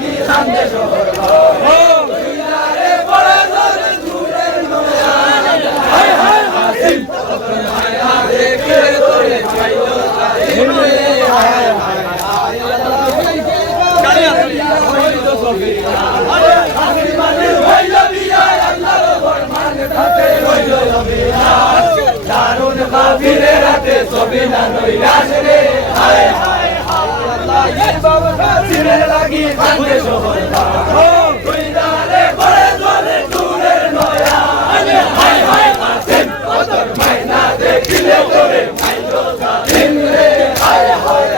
লাগি কান্দে শহর দুইদারে পড়ে ধরে দূরের নয়ান হায় হায় হাসিম মায়া দেখে তোরে পাইলো জালিম রে হায় হায় হইলো সবিরা হাসিম মানে হইলো বিয়া আল্লাহর ফরমান খাতে হইলো সবিরা দারুন কাফিরে রাতে সবিনা নইরাস রে হায় হায় আল্লাহ ইবাব কাফিরে লাগি কান্দে শহর দুইদারে পড়ে ধরে দূরের নয়ান হায় হায় হাসিম কদর মাইনা দেখিলে তোরে পাইলো জালিম রে হায় হায়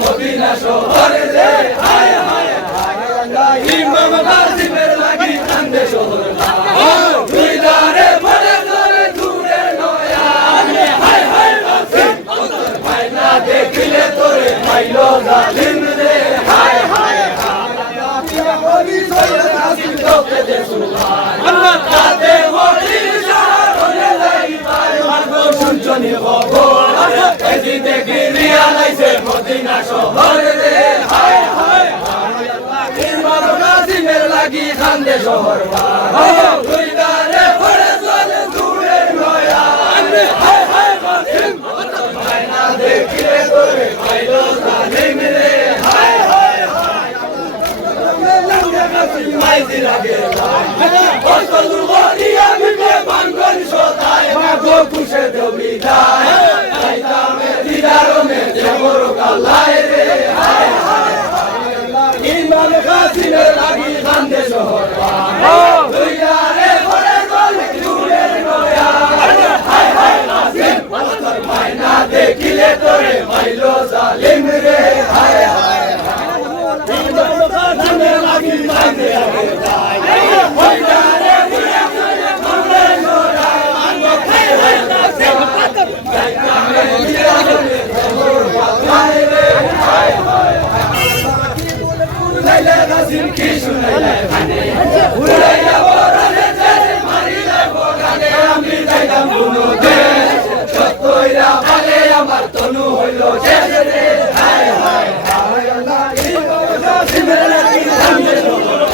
মদিনা শহরে রে হায় হায় ইমাম কাসিমের লাগি কান্দে শহর দুইদারে পড়ে ধরে দূরের নয়ান হায় হায় কাসিম কদর মাইনা দেখিলে তোরে পাইলো জালিম রে হায় হায় হরি সৈয়দ কাসিম তোকে দে সুবহান আল্লাহ তাতে হরি শহরে যাইবার মার্গ শুনছনি খবর এজি দেখি রিয়ালাইছে মদিনা শহরে রে হায় হায় ইমাম কাসিমের লাগি কান্দে শহর দুইদারে পড়ে চলে দূরের নয়ান হায় হায় কাসিম মায়না দেখিলে তোরে পাইলো জালিম রে হায় হায় কাসিম মাইজি লাগে অসল গরি আমি বাঙ্গন সদায় মাগো খুশে দেবি যায় আইতামে দিদারনে জমর কালায় রে হায় হায় ইমাম কাসিমের লাগি কান্দে শহর দুইদারে পড়ে চলে দূরের নয়ান হায় হায় কাসিম কদর মাইনা দেখিলে তোরে পাইলো জালিম রে হায় হায় ইমাম কাসিমের লাগি কান্দে শহর দুইদারে পড়ে চলে দূরের নয়ান হায় হায় কাসিম আইতামে দিদারনে জমর কালায় রে হায় হায় লাইলা কাসিম কি শুনাইলা খানে উড়াইয়া বরানে তেরে মারিলা বগানে আমি যাইতাম কোন দেশ যতইরা ভালে আমার তনু হইল শেষ রে হায় হায় হায় আল্লাহ ইমাম কাসিমের লাগি কান্দে শহর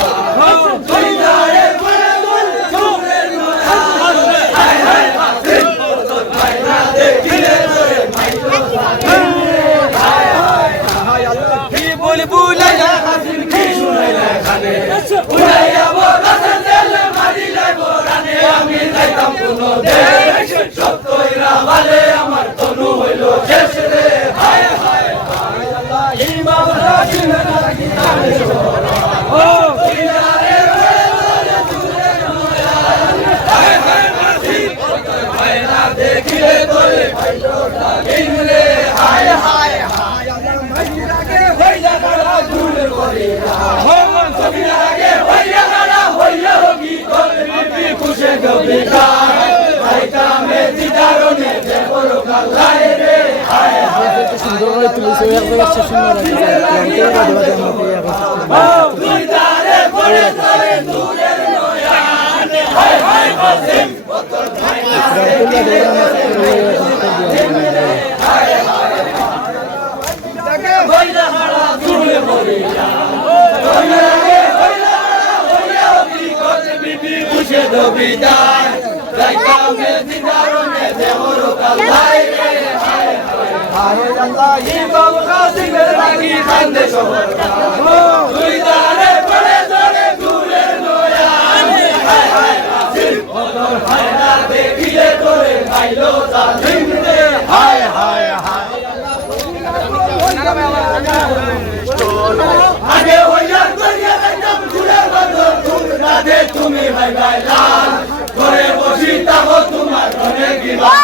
দুইদারে পড়ে ধরে দূরের নয়ান হায় হায় কাসিম কদর মাইনা দেখিলে তোরে পাইলো জালিম রে হায় হায় হায় আল্লাহ কি বলবো লাইলা কাসিম কি শুনাইলা খানে উড়াইয়া বরানে তেরে মারিলা বরানে আমি যাইতাম কোন দেশ যতইরা ভালে আমার তনু হইল শেষ রে হায় হায় হায় আল্লাহ ইমাম কাসিমের লাগি কান্দে শহর দুইদারে পড়ে ধরে দূরের নয়ান হায় হায় কাসিম কদর মাইনা দেখিলে তোরে পাইলো জালিম রে হায় হায় হায় আল্লাহ মাইজি লাগে হইয়া গড়া দূরে করিয়া সবিনা লাগে হইয়া গড়া হইয়া কি তোরে বিপি খুশে গবি গায় আইতামে দিদারনে জবর কালায় রে হায় হায় সুন্দর তুলিছে একবার সুন্দর দুইদারে পড়ে চলে দূরের নয়ান হায় হায় কাসিম কদর মাইনা দেখিলে তোরে হায় হায় তাকে হইয়া গড়া দূরে করিয়া সবিনা লাগে হইয়া গড়া হইয়া কি তোরে বিপি খুশে গবি গায় আইতামে দিদারনে জবর কালায় রে হায় হায় আল্লাহ ইমাম কাসিমের লাগি কান্দে শহর দুইদারে পড়ে ধরে দূরের নয়ান হায় হায় কাসিম কদর মাইনা দেখিলে তোরে পাইলো জালিম রে হায় হায় হায় আগে হইয়া করিয়া যাইতাম ফুলের বদল ফুল না দে তুমি ভাই ভাই লাল ঘরে বসি তাবো তোমার ঘরে গিলা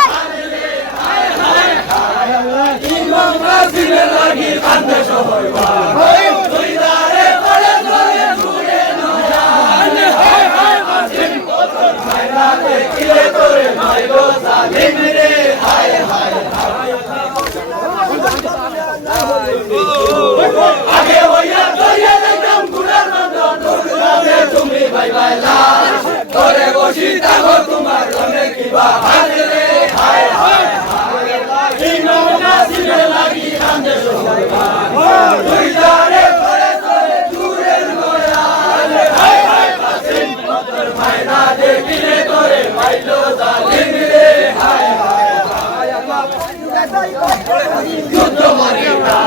হায় হায় হায় ইমাম কাসিমের লাগি কান্দে শহর দুইদারে পড়ে ধরে দূরের নয়ান হায় হায় কাসিম কদর মাইনা দেখিলে তোরে পাইলো জালিম রে হায় হায় আগে হইয়া করিয়া যাইতাম ফুলের বদল ফুল না দে তুমি ভাই ভাই লাল ঘরে বাহাদ রে হায় হায় ইমাম নাসিমের লাগি কান্দে শহর তুই যারে করে চলে দূরের নয়াল হায় হায় কাসিম তোর মায়না দেখিলে তোরে মাইলো জালিম রে হায় হায় যুদ্ধ মরিবা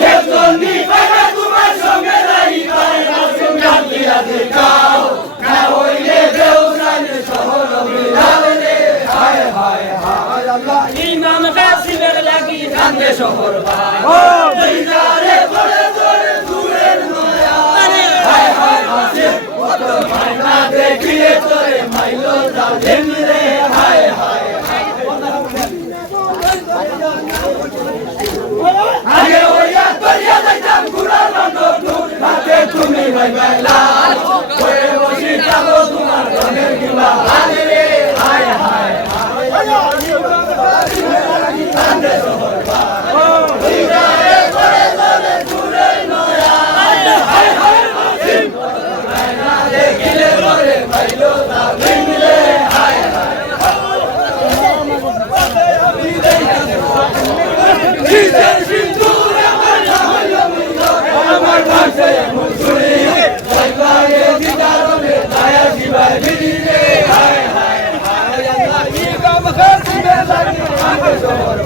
কেতনি পাবে তোমার সঙ্গে রাইবা নাসিম গান্ধিয়া দেখাও না হইলে দেউরানি শহর বিলাল রে হায় হায় হায় আল্লাহ ইমাম কাসিমের লাগি কান্দে শহর তুই যারে করে তোরে দূরের নয়াল হায় হায় কাসিম তোর মায়না দেখিলে তোরে মাইলো জালিম রে হায় হায় আগে ওইয়া করিয়া যাইতাম ঘুরার নন্দন হাতে তুমি বাইলা ওরে বসি যাবো তোমার ধনের গিলা হায় রে হায় হায় কান্দে শহর তুই যারে করে চলে দূরের নয়াল হায় হায় কাসিম তোর মায়না দেখিলে তোরে মাইলো জালিম রে হায় হায় কিসের সিন্দুর আমার না হইল মিলো আমার ভাষে মুসুরি সরকারে দিদারনে দায়া শিবা দিদি রে হায় হায় হায় আল্লাহ ইমাম কাসিমের লাগি কান্দে শহর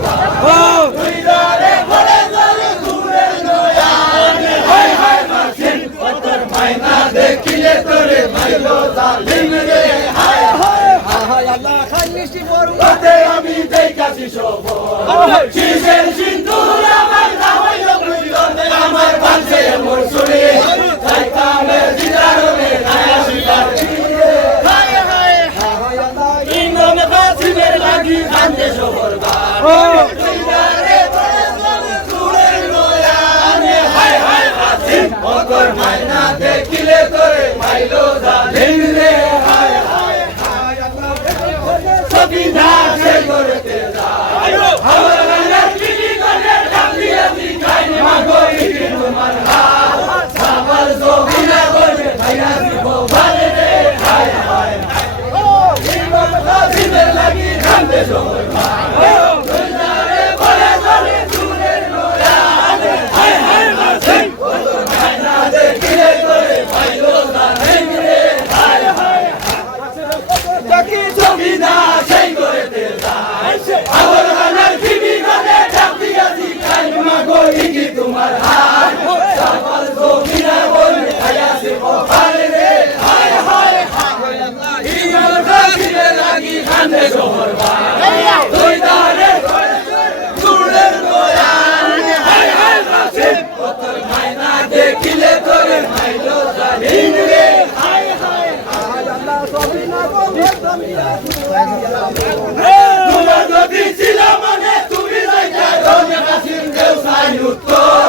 তুই যারে করে চলে দূরের নয়াল হায় হায় কাসিম তোর মায়না দেখিলে তোরে মাইলো জালিম রে হায় হায় হায় আল্লাহ খান মিষ্টি বরুতে আমি দেখাছি সব কিসের সিন্দুর আমার না হইল মিলো আমার ভাষে মুসুরি সরকারে দিদারনে দায়া শিবা দিদি রে হায় হায় হায় আল্লাহ ইমাম কাসিমের লাগি কান্দে শহর তুই যারে করে চলে দূরের নয়াল হায় হায় কাসিম তোর মায়না দেখিলে তোরে মাইলো জালিম রে হায় হায় হায় আল্লাহ সবিধা সে করতে যায় আমার গানের বিলি করে ডাকিয়ে দিখাই মাগো ইতি তোমার হাত সাবার সবিনা করে ভাইয়া দিব ভালে রে হায় হায় ইমাম কাসিমের লাগি কান্দে শহর তুই যারে করে চলে দূরের নয়াল হায় হায় কাসিম তোর মায়না দেখিলে তোরে মাইলো জালিম রে হায় হায় দেখি সবিনা সেই করতে যায় আমার গানের বিলি করে ডাকিয়ে দিখাই মাগো ইতি তোমার হাত সাবার সবিনা করে ভাইয়া দিব ভালে রে হায় হায় ইমাম কাসিমের লাগি কান্দে শহর তুই যারে করে দূরের নয়াল হায় হায় কাসিম তোর মায়না দেখিলে তোরে মাইলো জালিম রে হায় হায় আল্লাহ সবিনা তোমার যদি ছিল মনে তুমি যাইতা রোনে কাসিম দেও সাই উত্তর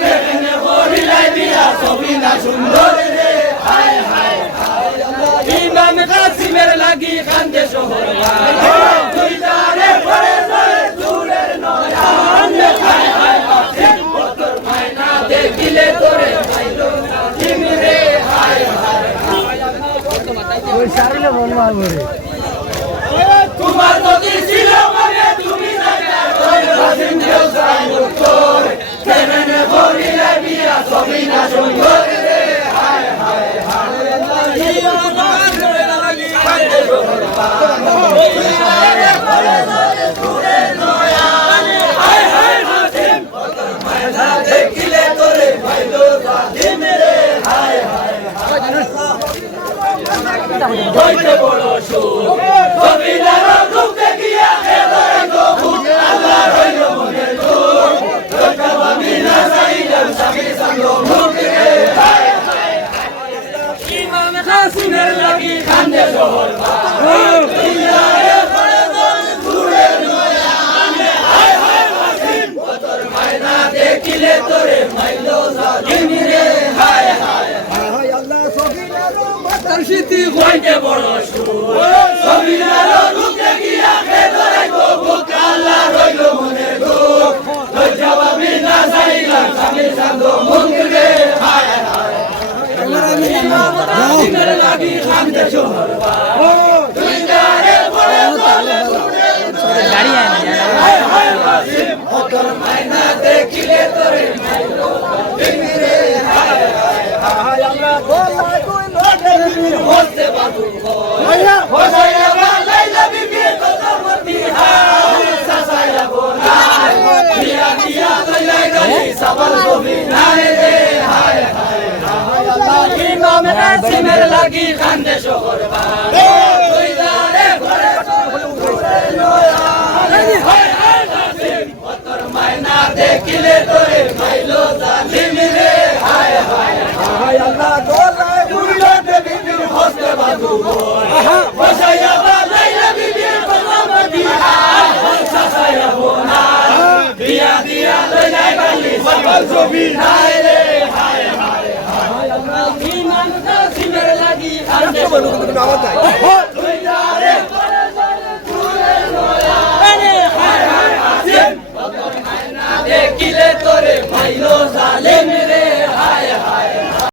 কেনে হরিলাই দিয়া সবিনা সুন্দর রে হায় হায় ইমাম কাসিমের লাগি কান্দে শহর তুই যারে করে চলে দূরের নয়াল হায় হায় কাসিম তোর মায়না দেখিলে তোরে মাইলো জালিম রে হায় হায় ওই সারিলে বলবা বলে তোমার যদি ছিল মনে তুমি যাইতা রোনে কাসিম দেও সাই উত্তর কেনে হরিলাই দিয়া সবিনা সুন্দর রে হায় হায় ইমাম কাসিমের লাগি কান্দে শহর তুই যারে করে চলে দূরের নয়াল হায় হায় কাসিম তোর মায়না দেখিলে তোরে মাইলো জালিম রে হায় হায় হইতে বড় সুখ সবিনার দুঃখে গিয়া খেলায় গো ভূত আল্লাহ রইল মনে দুঃখ তোর আমি না চাইলাম স্বামী সঙ্গ মুখ রে হায় হায় ইমাম কাসিমের লাগি কান্দে শহর তুই যারে করে চলে দূরের নয়াল হায় হায় কাসিম তোর মায়না দেখিলে তোরে মাইলো জালিম রে হায় হায় হায় আল্লাহ সবিনার মাতার স্মৃতি হইতে বড় সুখ সবিনার দুঃখে গিয়া খেলায় গো ভূত আল্লাহ রইল মনে দুঃখ তোর জবাবি না চাইলাম স্বামী সঙ্গ মুখ রে হায় হায় ইমাম কাসিমের লাগি কান্দে শহর তুই যারে করে তোরে মাইলো জালিমরে হায় হায় হায় আমরা গলায় কইলো বিবির হস্তে বাদু হোসাইয়া লাইলা বিবির কদমতি হায় সাসাইয়া বোনায় দিয়া দিয়া লাইলা গলি সাবাল কবি নাই রে হায় হায় হায় আল্লাহ ইমাম আসিমের লাগি খান্দে শহর বারে তুই দারে ঘরে ঘরে নয়া হায় হায় নাসিম তোর মায়না দেখিলে তোরে মাইলো জালিম রে হায় হায় হায় আল্লাহ গলায় কইলো বিবির হস্তে বাদু হোসাইয়া লাইলা বিবির কদমতি হায় সাসাইয়া বোনায় দিয়া দিয়া লাইলা গলি সাবাল কবি নাই রে হায় হায় হায় আল্লাহ ইমাম আসিমের লাগি খান্দে